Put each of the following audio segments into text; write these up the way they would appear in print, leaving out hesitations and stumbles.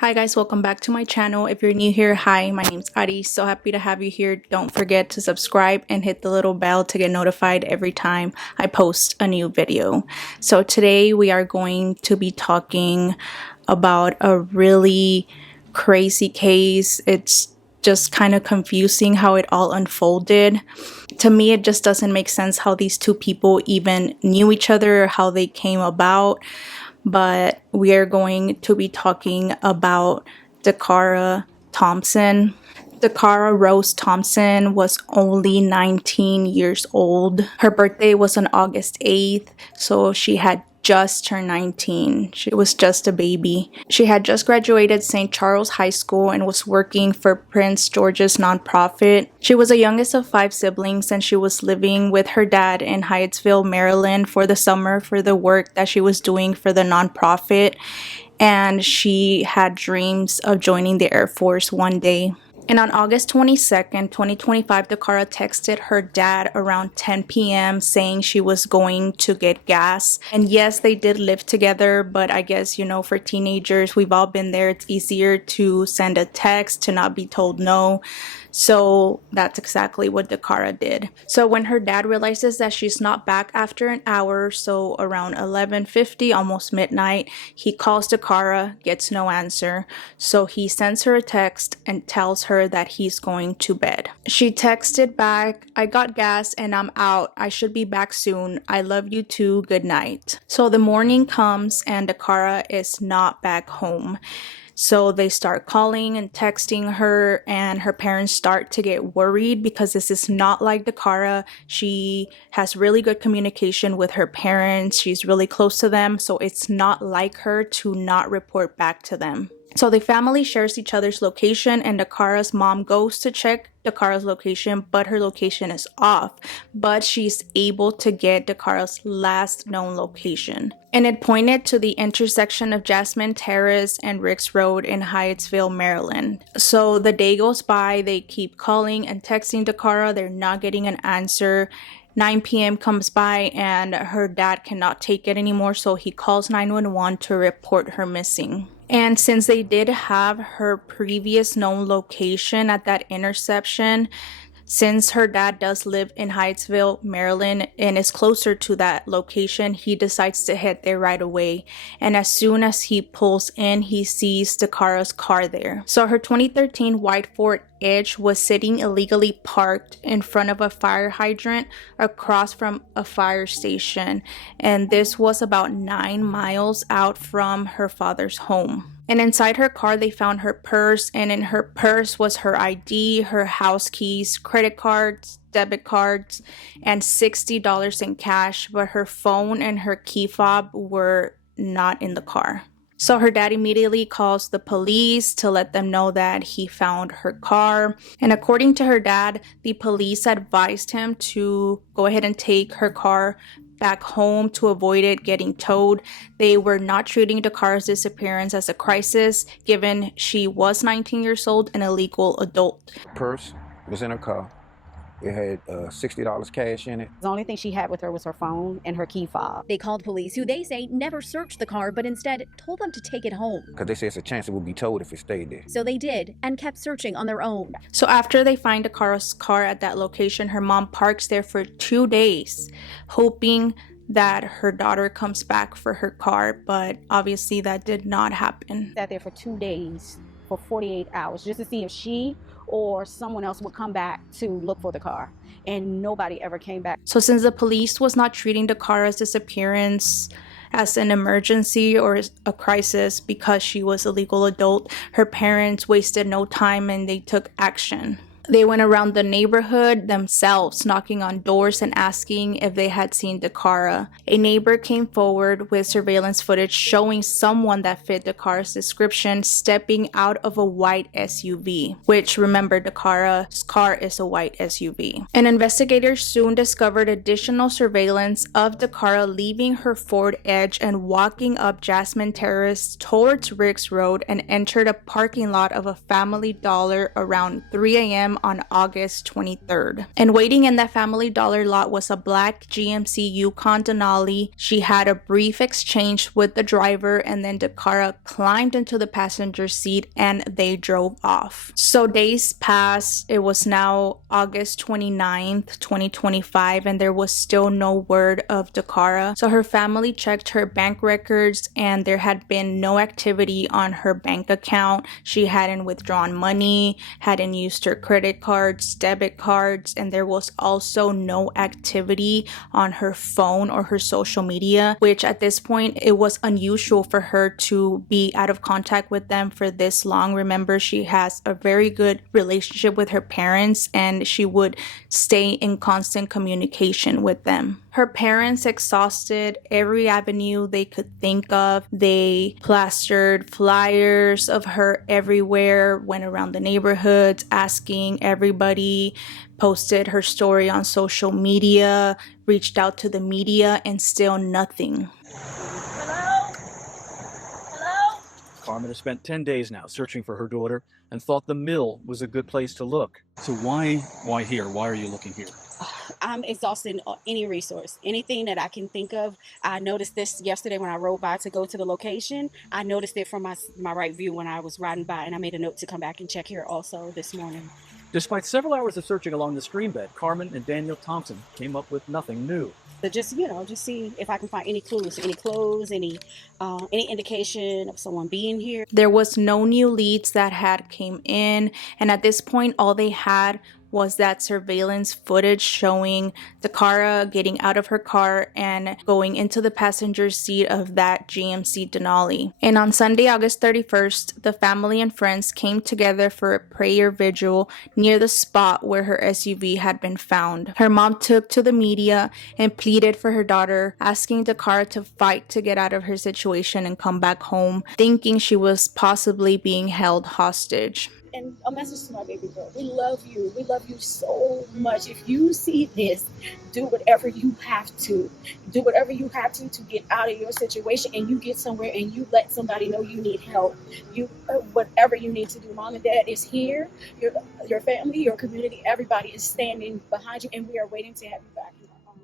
Hi guys, welcome back to my channel. If you're new here, hi, my name's Ari. So happy to have you here. Don't forget to subscribe and hit the little bell to get notified every time I post a new video. So today we are going to be talking about a really crazy case. It's just kind of confusing how it all unfolded. To me, it just doesn't make sense how these two people even knew each other, how they came about. But we are going to be talking about Dacara Thompson. Dacara Rose Thompson was only 19 years old. Her birthday was on August 8th, so she had just turned 19. She was just a baby. She had just graduated St. Charles High School and was working for Prince George's nonprofit. She was the youngest of 5 siblings, and she was living with her dad in Hyattsville, Maryland for the summer for the work that she was doing for the nonprofit. And she had dreams of joining the Air Force one day. And on August 22nd, 2025, Dakara texted her dad around 10 p.m. saying she was going to get gas. And yes, they did live together, but I guess, you know, for teenagers, we've all been there. It's easier to send a text to not be told no. So that's exactly what Dakara did. So when her dad realizes that she's not back after an hour, so around 11:50, almost midnight, he calls Dakara, gets no answer. So he sends her a text and tells her that he's going to bed. She texted back, "I got gas and I'm out. I should be back soon. I love you too. Good night." So the morning comes and Dakara is not back home. So they start calling and texting her, and her parents start to get worried because this is not like Dakara. She has really good communication with her parents. She's really close to them. So it's not like her to not report back to them. So the family shares each other's location, and Dakara's mom goes to check Dakara's location, but her location is off. But she's able to get Dakara's last known location. And it pointed to the intersection of Jasmine Terrace and Ricks Road in Hyattsville, Maryland. So the day goes by, they keep calling and texting Dakara. They're not getting an answer. 9 p.m. comes by and her dad cannot take it anymore, so he calls 911 to report her missing. And since they did have her previous known location at that intersection, since her dad does live in Hyattsville, Maryland, and is closer to that location, he decides to head there right away. And as soon as he pulls in, he sees Dakara's car there. So her 2013 white Ford Edge was sitting illegally parked in front of a fire hydrant across from a fire station. And this was about 9 miles out from her father's home. And inside her car, they found her purse, and in her purse was her ID, her house keys, credit cards, debit cards, and $60 in cash, but her phone and her key fob were not in the car. So her dad immediately calls the police to let them know that he found her car. And according to her dad, the police advised him to go ahead and take her car back home to avoid it getting towed. They were not treating Dakara's disappearance as a crisis, given she was 19 years old and a legal adult. Purse was in her car. It had $60 cash in it. The only thing she had with her was her phone and her key fob. They called police, who they say never searched the car, but instead told them to take it home. Because they say it's a chance it would be towed if it stayed there. So they did, and kept searching on their own. So after they find Dakara's car at that location, her mom parks there for 2 days, hoping that her daughter comes back for her car, but obviously that did not happen. Sat there for 2 days, for 48 hours, just to see if she or someone else would come back to look for the car, and nobody ever came back. So since the police was not treating Dakara's disappearance as an emergency or a crisis because she was a legal adult, her parents wasted no time and they took action. They went around the neighborhood themselves, knocking on doors and asking if they had seen Dakara. A neighbor came forward with surveillance footage showing someone that fit Dakara's description stepping out of a white SUV, which, remember, Dakara's car is a white SUV. And investigators soon discovered additional surveillance of Dakara leaving her Ford Edge and walking up Jasmine Terrace towards Ricks Road, and entered a parking lot of a Family Dollar around 3 a.m. p.m. on August 23rd. And waiting in that Family Dollar lot was a black GMC Yukon Denali. She had a brief exchange with the driver, and then Dacara climbed into the passenger seat and they drove off. So days passed. It was now August 29th, 2025, and there was still no word of Dacara. So her family checked her bank records and there had been no activity on her bank account. She hadn't withdrawn money, hadn't used her credit cards, debit cards, and there was also no activity on her phone or her social media, which at this point it was unusual for her to be out of contact with them for this long. Remember, she has a very good relationship with her parents and she would stay in constant communication with them. Her parents exhausted every avenue they could think of. They plastered flyers of her everywhere, went around the neighborhoods asking everybody, posted her story on social media, reached out to the media, and still nothing. Carmen has spent 10 days now searching for her daughter and thought the mill was a good place to look. So why here? Why are you looking here? I'm exhausting any resource, anything that I can think of. I noticed this yesterday when I rode by to go to the location. I noticed it from my right view when I was riding by, and I made a note to come back and check here also this morning. Despite several hours of searching along the stream bed, Carmen and Daniel Thompson came up with nothing new. So just see if I can find any clues, any clothes, any indication of someone being here. There was no new leads that had came in, and at this point all they had was that surveillance footage showing Dacara getting out of her car and going into the passenger seat of that GMC Denali. And on Sunday, August 31st, the family and friends came together for a prayer vigil near the spot where her SUV had been found. Her mom took to the media and pleaded for her daughter, asking Dacara to fight to get out of her situation and come back home, thinking she was possibly being held hostage. And a message to my baby girl: we love you. We love you so much. If you see this, do whatever you have to. Do whatever you have to get out of your situation, and you get somewhere and you let somebody know you need help. Whatever you need to do. Mom and dad is here. Your family, your community, everybody is standing behind you, and we are waiting to have you back in our arms.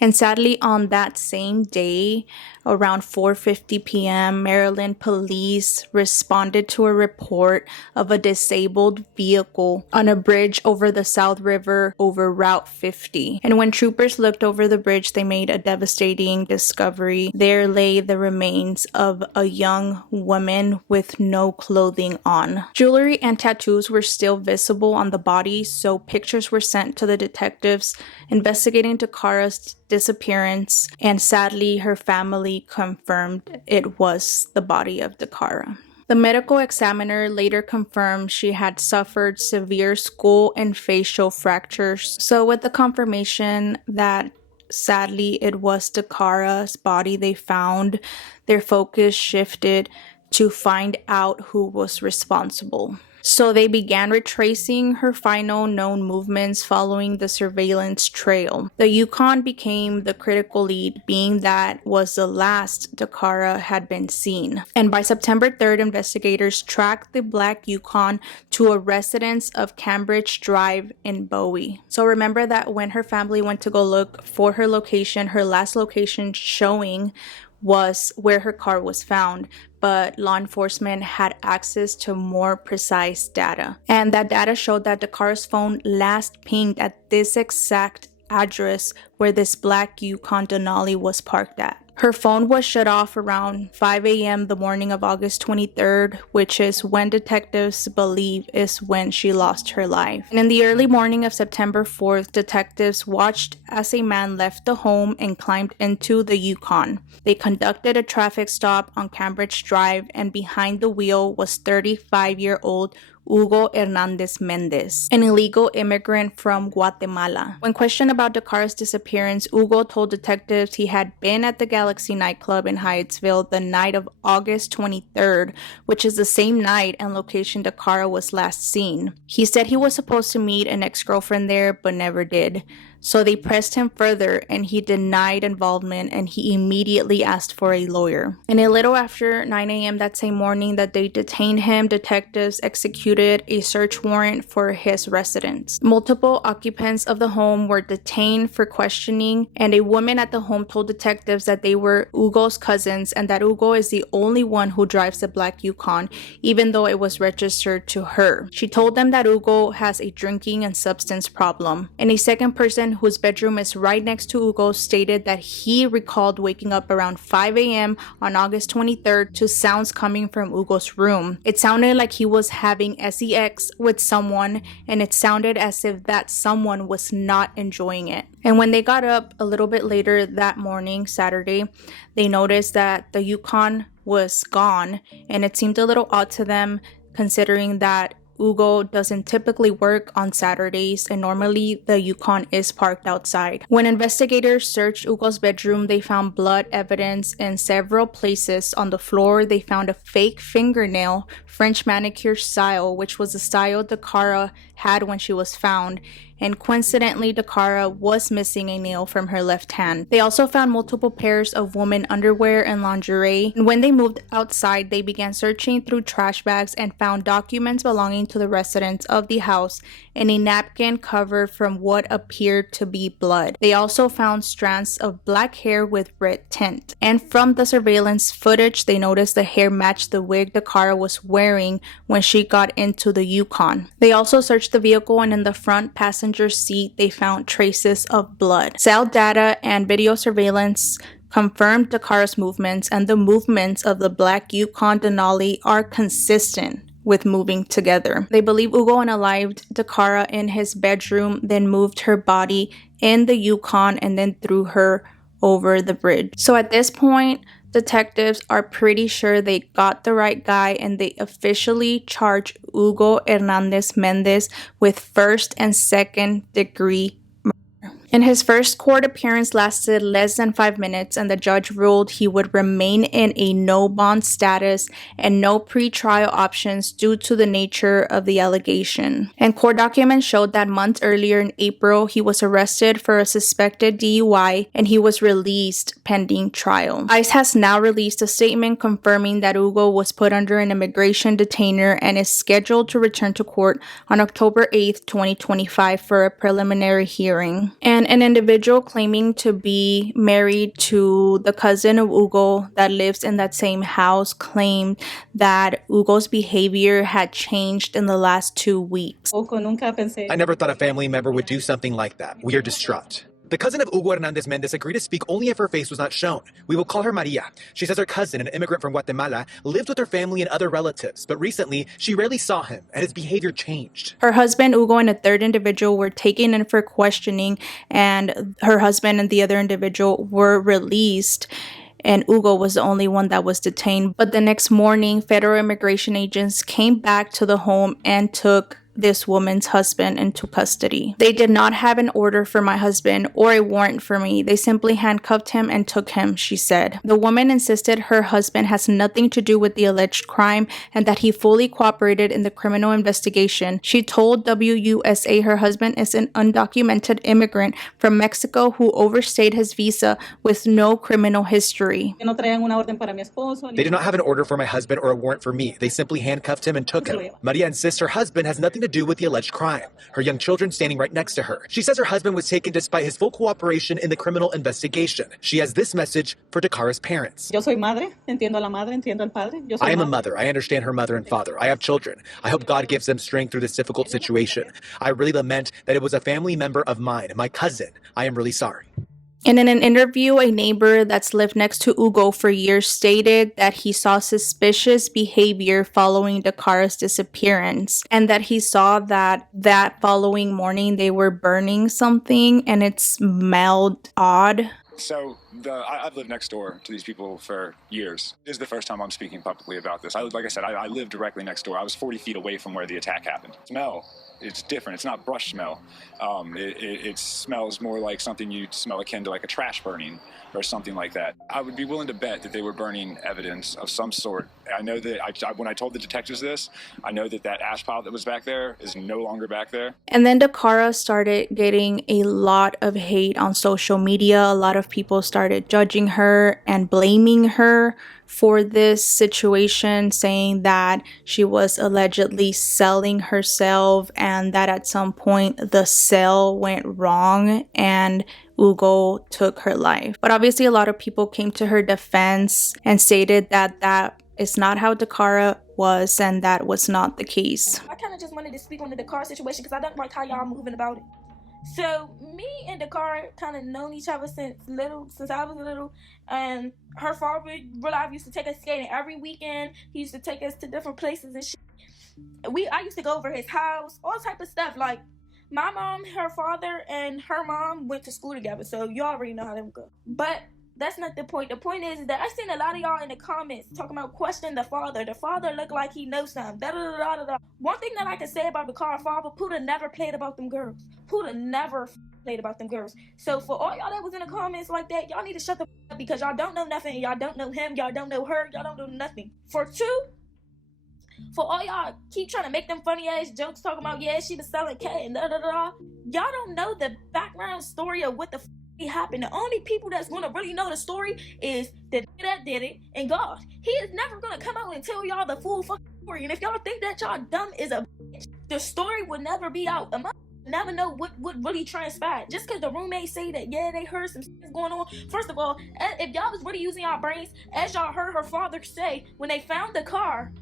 And sadly, on that same day, around 4:50 p.m., Maryland police responded to a report of a disabled vehicle on a bridge over the South River over Route 50. And when troopers looked over the bridge, they made a devastating discovery. There lay the remains of a young woman with no clothing on. Jewelry and tattoos were still visible on the body, so pictures were sent to the detectives investigating Dakara's disappearance, and sadly her family confirmed it was the body of Dacara. The medical examiner later confirmed she had suffered severe skull and facial fractures. So with the confirmation that sadly it was Dakara's body they found, their focus shifted to find out who was responsible. So they began retracing her final known movements following the surveillance trail. The Yukon became the critical lead, being that was the last Dacara had been seen. And by September 3rd, investigators tracked the black Yukon to a residence of Cambridge Drive in Bowie. So remember that when her family went to go look for her location, her last location showing was where her car was found, but law enforcement had access to more precise data. And that data showed that Dakara's phone last pinged at this exact address where this black Yukon Denali was parked at. Her phone was shut off around 5 a.m. the morning of August 23rd, which is when detectives believe is when she lost her life. And in the early morning of September 4th, detectives watched as a man left the home and climbed into the Yukon. They conducted a traffic stop on Cambridge Drive, and behind the wheel was 35-year-old Hugo Hernandez Mendez, an illegal immigrant from Guatemala. When questioned about Dakara's disappearance, Hugo told detectives he had been at the Galaxy nightclub in Hyattsville the night of August 23rd, which is the same night and location Dakara was last seen. He said he was supposed to meet an ex-girlfriend there, but never did. So they pressed him further and he denied involvement, and he immediately asked for a lawyer. And a little after 9 a.m. that same morning that they detained him, detectives executed a search warrant for his residence. Multiple occupants of the home were detained for questioning, and a woman at the home told detectives that they were Hugo's cousins and that Hugo is the only one who drives the black Yukon, even though it was registered to her. She told them that Hugo has a drinking and substance problem. And a second person whose bedroom is right next to Hugo stated that he recalled waking up around 5 a.m. on August 23rd to sounds coming from Hugo's room. It sounded like he was having sex with someone, and it sounded as if that someone was not enjoying it. And when they got up a little bit later that morning, Saturday, they noticed that the Yukon was gone, and it seemed a little odd to them considering that Hugo doesn't typically work on Saturdays, and normally the Yukon is parked outside. When investigators searched Hugo's bedroom, they found blood evidence in several places. On the floor, they found a fake fingernail, French manicure style, which was the style Dacara had when she was found. And coincidentally, Dakara was missing a nail from her left hand. They also found multiple pairs of women underwear and lingerie. And when they moved outside, they began searching through trash bags and found documents belonging to the residents of the house and a napkin covered from what appeared to be blood. They also found strands of black hair with red tint. And from the surveillance footage, they noticed the hair matched the wig Dakara was wearing when she got into the Yukon. They also searched the vehicle, and in the front passenger seat, they found traces of blood. Cell data and video surveillance confirmed Dakara's movements, and the movements of the black Yukon Denali are consistent with moving together. They believe Hugo unalived Dakara in his bedroom, then moved her body in the Yukon and then threw her over the bridge. So at this point, detectives are pretty sure they got the right guy, and they officially charged Hugo Hernandez Mendez with first and second degree murder. And his first court appearance lasted less than 5 minutes, and the judge ruled he would remain in a no bond status and no pre-trial options due to the nature of the allegation. And court documents showed that months earlier in April, he was arrested for a suspected DUI and he was released pending trial. ICE has now released a statement confirming that Hugo was put under an immigration detainer and is scheduled to return to court on October 8th, 2025 for a preliminary hearing. And an individual claiming to be married to the cousin of Hugo that lives in that same house claimed that Hugo's behavior had changed in the last 2 weeks. I never thought a family member would do something like that. We are distraught. The cousin of Hugo Hernandez Mendez agreed to speak only if her face was not shown. We will call her Maria. She says her cousin, an immigrant from Guatemala, lived with her family and other relatives, but recently she rarely saw him and his behavior changed. Her husband, Hugo, and a third individual were taken in for questioning, and her husband and the other individual were released. And Hugo was the only one that was detained. But the next morning, federal immigration agents came back to the home and took this woman's husband into custody. They did not have an order for my husband or a warrant for me. They simply handcuffed him and took him, she said. The woman insisted her husband has nothing to do with the alleged crime and that he fully cooperated in the criminal investigation. She told WUSA her husband is an undocumented immigrant from Mexico who overstayed his visa with no criminal history. They did not have an order for my husband or a warrant for me. They simply handcuffed him and took him. Maria insists her husband has nothing to do with the alleged crime. Her young children standing right next to her. She says her husband was taken despite his full cooperation in the criminal investigation. She has this message for Dakara's parents. I am a mother. I understand her mother and father. I have children. I hope God gives them strength through this difficult situation. I really lament that it was a family member of mine, my cousin. I am really sorry. And in an interview, a neighbor that's lived next to Hugo for years stated that he saw suspicious behavior following Dakara's disappearance, and that he saw that following morning they were burning something and it smelled odd. So I've lived next door to these people for years. This is the first time I'm speaking publicly about this. Like I said, I live directly next door. I was 40 feet away from where the attack happened. Smell, it's different. It's not brush smell. It smells more like something you'd smell akin to like a trash burning or something like that. I would be willing to bet that they were burning evidence of some sort. I know that when I told the detectives this, I know that ash pile that was back there is no longer back there. And then Dakara started getting a lot of hate on social media. A lot of people started judging her and blaming her for this situation, saying that she was allegedly selling herself and that at some point the sale went wrong and Ugo took her life. But obviously a lot of people came to her defense and stated that that is not how Dacara was and that was not the case. I kind of just wanted to speak on the Dakara situation because I don't like how y'all moving about it. So me and Dakara kind of known each other since I was little, and her father used to take us skating every weekend. He used to take us to different places and shit. I used to go over his house, all type of stuff. Like my mom, her father, and her mom went to school together, so you already know how them go. But that's not the point. The point is that I seen a lot of y'all in the comments talking about questioning the father. The father looked like he knows something. One thing that I can say about the Dakara father, Puda never played about them girls. Puda never played about them girls. So for all y'all that was in the comments like that, y'all need to shut the up because y'all don't know nothing. Y'all don't know him. Y'all don't know her. Y'all don't know nothing. For all y'all keep trying to make them funny ass jokes talking about, yeah, she was selling cat and y'all don't know the background story of what the happened. The only people that's gonna really know the story is the nigga that did it and God. He is never gonna come out and tell y'all the full fucking story. And if y'all think that y'all dumb is a bitch, the story would never be out. A mother never know what really transpired. Just because the roommates say that, yeah, they heard some things going on. First of all, if y'all was really using y'all brains, as y'all heard her father say, when they found the car,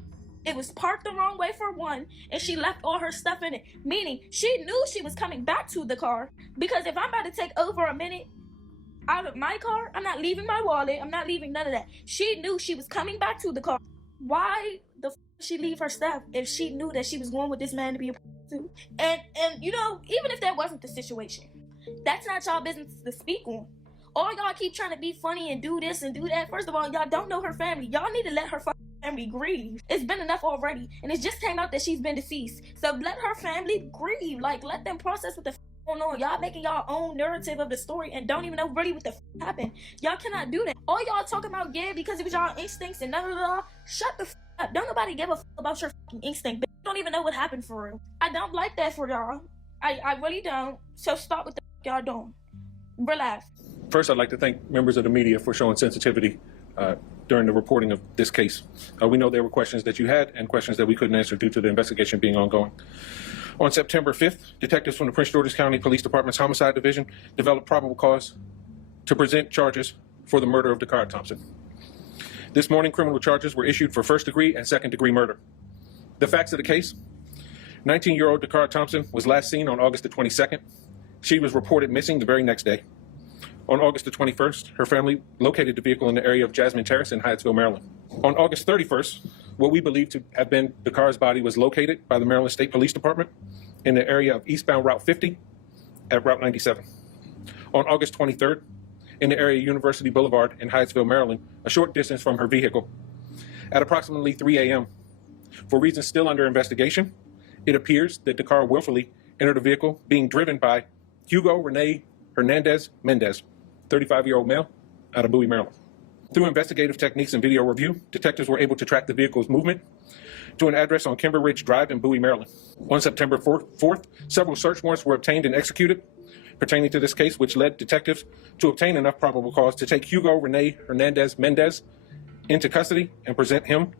it was parked the wrong way for one, and she left all her stuff in it. Meaning, she knew she was coming back to the car. Because if I'm about to take over a minute out of my car, I'm not leaving my wallet. I'm not leaving none of that. She knew she was coming back to the car. Why the f did she leave her stuff if she knew that she was going with this man to be a to? And you know, even if that wasn't the situation, that's not y'all business to speak on. All y'all keep trying to be funny and do this and do that. First of all, y'all don't know her family. Y'all need to let her family grieve. It's been enough already, and it just came out that she's been deceased. So let her family grieve. Like, let them process what the going on. Y'all making y'all own narrative of the story and don't even know really what the happened. Y'all cannot do that. All y'all talking about, yeah, because it was y'all instincts and shut the up. Don't nobody give a about your instinct. You don't even know what happened for real. I don't like that for y'all. I really don't. So stop with the y'all doing. Relax. First, I'd like to thank members of the media for showing sensitivity during the reporting of this case. We know there were questions that you had and questions that we couldn't answer due to the investigation being ongoing. On September 5th, detectives from the Prince George's County Police Department's Homicide Division developed probable cause to present charges for the murder of Dacara Thompson. This morning, criminal charges were issued for first-degree and second-degree murder. The facts of the case: 19-year-old Dacara Thompson was last seen on August the 22nd. She was reported missing the very next day. On August the 21st, her family located the vehicle in the area of Jasmine Terrace in Hyattsville, Maryland. On August 31st, what we believe to have been Dakara's body was located by the Maryland State Police Department in the area of eastbound Route 50 at Route 97. On August 23rd, in the area of University Boulevard in Hyattsville, Maryland, a short distance from her vehicle. At approximately 3 a.m., for reasons still under investigation, it appears that Dakara willfully entered a vehicle being driven by Hugo Rene Hernandez Mendez, 35-year-old male, out of Bowie, Maryland. Through investigative techniques and video review, detectives were able to track the vehicle's movement to an address on Kimber Ridge Drive in Bowie, Maryland. On September 4th, several search warrants were obtained and executed pertaining to this case, which led detectives to obtain enough probable cause to take Hugo Rene Hernandez Mendez into custody and present him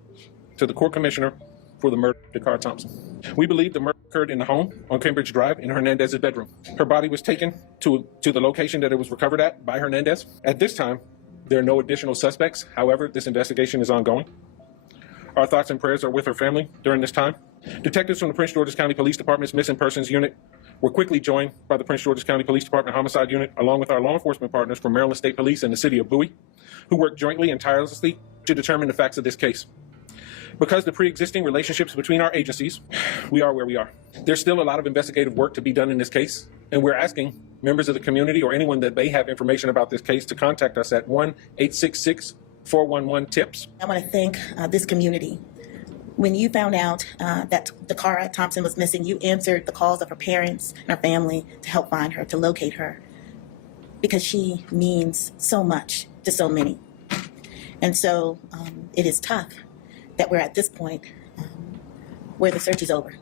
to the court commissioner for the murder of Dacara Thompson. We believe the murder occurred in the home on Cambridge Drive in Hernandez's bedroom. Her body was taken to the location that it was recovered at by Hernandez. At this time, there are no additional suspects. However, this investigation is ongoing. Our thoughts and prayers are with her family during this time. Detectives from the Prince George's County Police Department's Missing Persons Unit were quickly joined by the Prince George's County Police Department Homicide Unit, along with our law enforcement partners from Maryland State Police and the City of Bowie, who worked jointly and tirelessly to determine the facts of this case. Because the pre-existing relationships between our agencies, we are where we are. There's still a lot of investigative work to be done in this case, and we're asking members of the community or anyone that may have information about this case to contact us at 1-866-411-TIPS. I want to thank this community. When you found out that Dacara Thompson was missing, you answered the calls of her parents and her family to help find her, to locate her, because she means so much to so many. And so it is tough that we're at this point where the search is over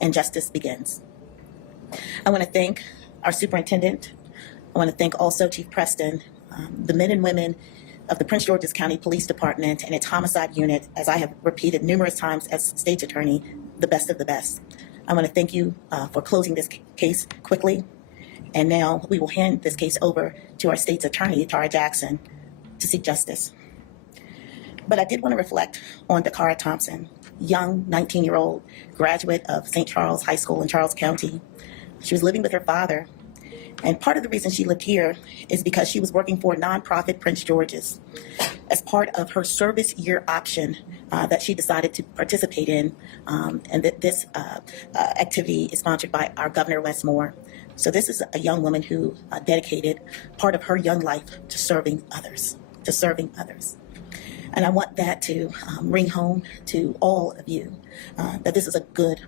and justice begins. I want to thank our superintendent. I want to thank also Chief Preston, the men and women of the Prince George's County Police Department and its homicide unit, as I have repeated numerous times as state's attorney, the best of the best. I want to thank you for closing this case quickly. And now we will hand this case over to our state's attorney, Tara Jackson, to seek justice. But I did want to reflect on Dacara Thompson, young 19-year-old graduate of St. Charles High School in Charles County. She was living with her father. And part of the reason she lived here is because she was working for a nonprofit, Prince George's, as part of her service year option that she decided to participate in. And that this activity is sponsored by our Governor Wes Moore. So this is a young woman who dedicated part of her young life to serving others, And I want that to ring home to all of you, that this is a good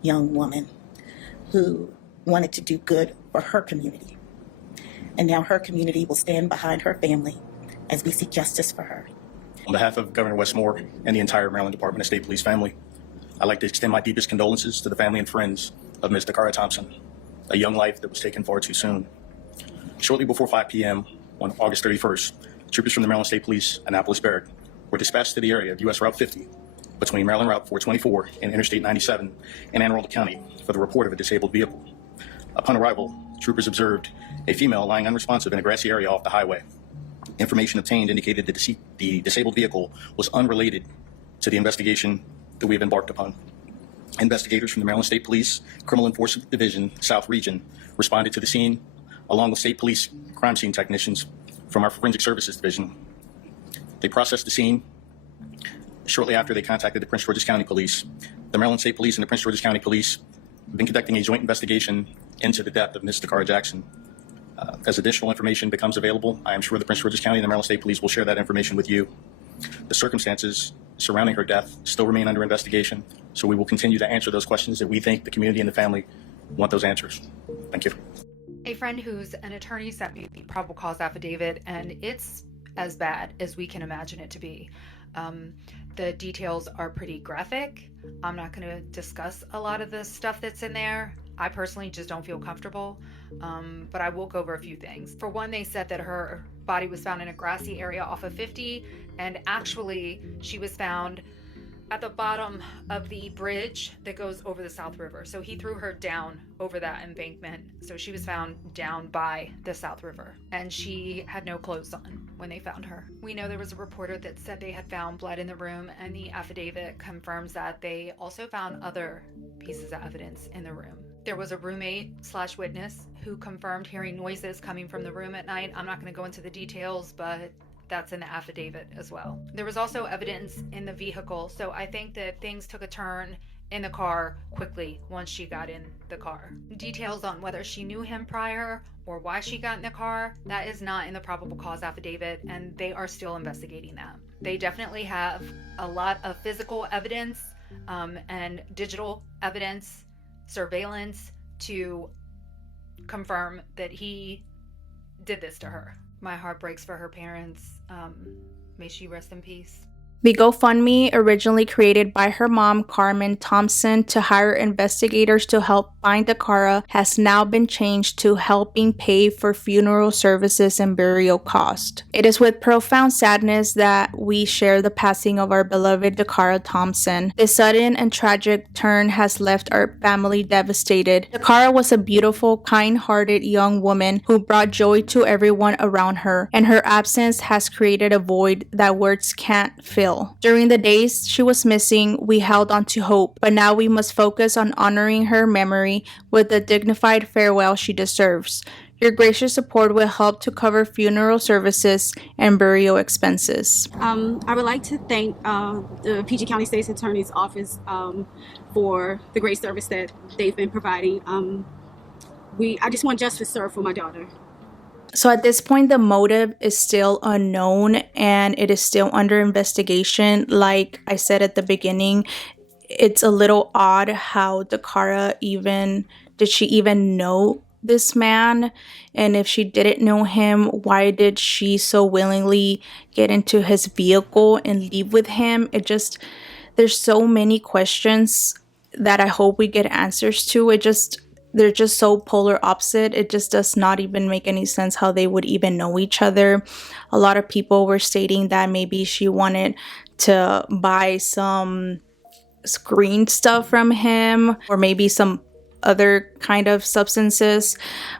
young woman who wanted to do good for her community. And now her community will stand behind her family as we seek justice for her. On behalf of Governor Wes Moore and the entire Maryland Department of State Police family, I'd like to extend my deepest condolences to the family and friends of Ms. Dacara Thompson, a young life that was taken far too soon. Shortly before 5 p.m. on August 31st, troopers from the Maryland State Police Annapolis Barrack were dispatched to the area of U.S. Route 50 between Maryland Route 424 and Interstate 97 in Anne Arundel County for the report of a disabled vehicle. Upon arrival, troopers observed a female lying unresponsive in a grassy area off the highway. Information obtained indicated that the disabled vehicle was unrelated to the investigation that we have embarked upon. Investigators from the Maryland State Police Criminal Enforcement Division South Region responded to the scene, along with State Police crime scene technicians from our Forensic Services Division. They processed the scene. Shortly after, they contacted the Prince George's County Police. The Maryland State Police and the Prince George's County Police have been conducting a joint investigation into the death of Ms. Dakara Jackson. As additional information becomes available, I am sure the Prince George's County and the Maryland State Police will share that information with you. The circumstances surrounding her death still remain under investigation, so we will continue to answer those questions that we think the community and the family want those answers. Thank you. A friend who's an attorney sent me the probable cause affidavit, and it's as bad as we can imagine it to be. The details are pretty graphic. I'm not going to discuss a lot of the stuff that's in there. I personally just don't feel comfortable, but I will go over a few things. For one, they said that her body was found in a grassy area off of 50, and actually she was found at the bottom of the bridge that goes over the South River. So he threw her down over that embankment. So she was found down by the South River, and she had no clothes on when they found her. We know there was a reporter that said they had found blood in the room, and the affidavit confirms that they also found other pieces of evidence in the room. There was a roommate/witness who confirmed hearing noises coming from the room at night. I'm not going to go into the details, but that's in the affidavit as well. There was also evidence in the vehicle, so I think that things took a turn in the car quickly once she got in the car. Details on whether she knew him prior or why she got in the car, that is not in the probable cause affidavit, and they are still investigating that. They definitely have a lot of physical evidence and digital evidence, surveillance to confirm that he did this to her. My heart breaks for her parents. May she rest in peace. The GoFundMe, originally created by her mom, Carmen Thompson, to hire investigators to help find Dakara, has now been changed to helping pay for funeral services and burial costs. It is with profound sadness that we share the passing of our beloved Dacara Thompson. This sudden and tragic turn has left our family devastated. Dakara was a beautiful, kind-hearted young woman who brought joy to everyone around her, and her absence has created a void that words can't fill. During the days she was missing, we held on to hope, but now we must focus on honoring her memory with the dignified farewell she deserves. Your gracious support will help to cover funeral services and burial expenses. I would like to thank the PG County State's Attorney's Office for the great service that they've been providing. I just want justice served for my daughter. So at this point, the motive is still unknown and it is still under investigation. Like I said at the beginning, it's a little odd how Dacara did she even know this man? And if she didn't know him, why did she so willingly get into his vehicle and leave with him? There's so many questions that I hope we get answers to. They're just so polar opposite. It just does not even make any sense how they would even know each other. A lot of people were stating that maybe she wanted to buy some green stuff from him or maybe some other kind of substances.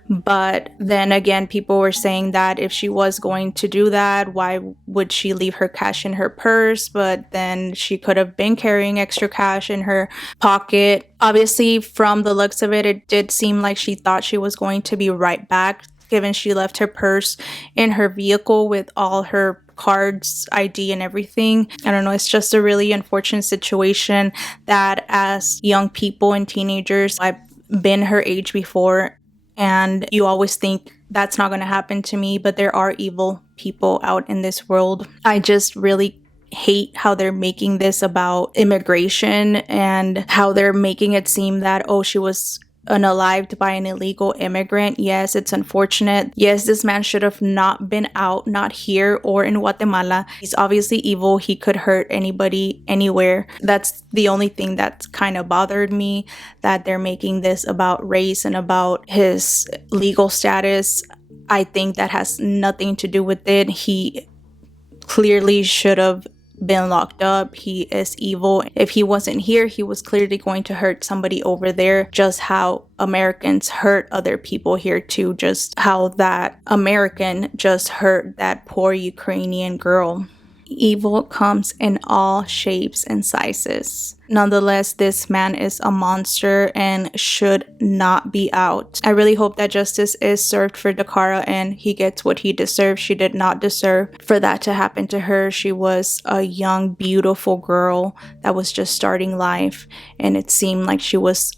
But then again, people were saying that if she was going to do that, why would she leave her cash in her purse? But then she could have been carrying extra cash in her pocket. Obviously, from the looks of it, it did seem like she thought she was going to be right back, given she left her purse in her vehicle with all her cards, ID, and everything. I don't know, it's just a really unfortunate situation that as young people and teenagers, I've been her age before, and you always think that's not going to happen to me, but there are evil people out in this world. I just really hate how they're making this about immigration and how they're making it seem that, oh, she was unalived by an illegal immigrant. Yes, it's unfortunate. Yes, this man should have not been out, not here or in Guatemala. He's obviously evil. He could hurt anybody, anywhere. That's the only thing that's kind of bothered me, that they're making this about race and about his legal status. I think that has nothing to do with it. He clearly should have been locked up. He is evil. If he wasn't here, he was clearly going to hurt somebody over there, just how Americans hurt other people here too, just how that American just hurt that poor Ukrainian girl. Evil comes in all shapes and sizes. Nonetheless, this man is a monster and should not be out. I really hope that justice is served for Dacara and he gets what he deserves. She did not deserve for that to happen to her. She was a young, beautiful girl that was just starting life, and it seemed like she was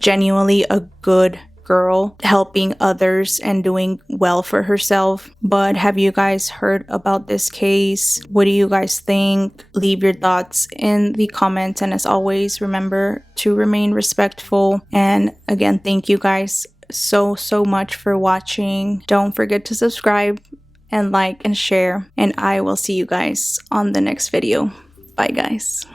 genuinely a good girl, helping others and doing well for herself. But have you guys heard about this case? What do you guys think? Leave your thoughts in the comments, and as always, remember to remain respectful. And again, thank you guys so much for watching. Don't forget to subscribe and like and share, and I will see you guys on the next video. Bye guys.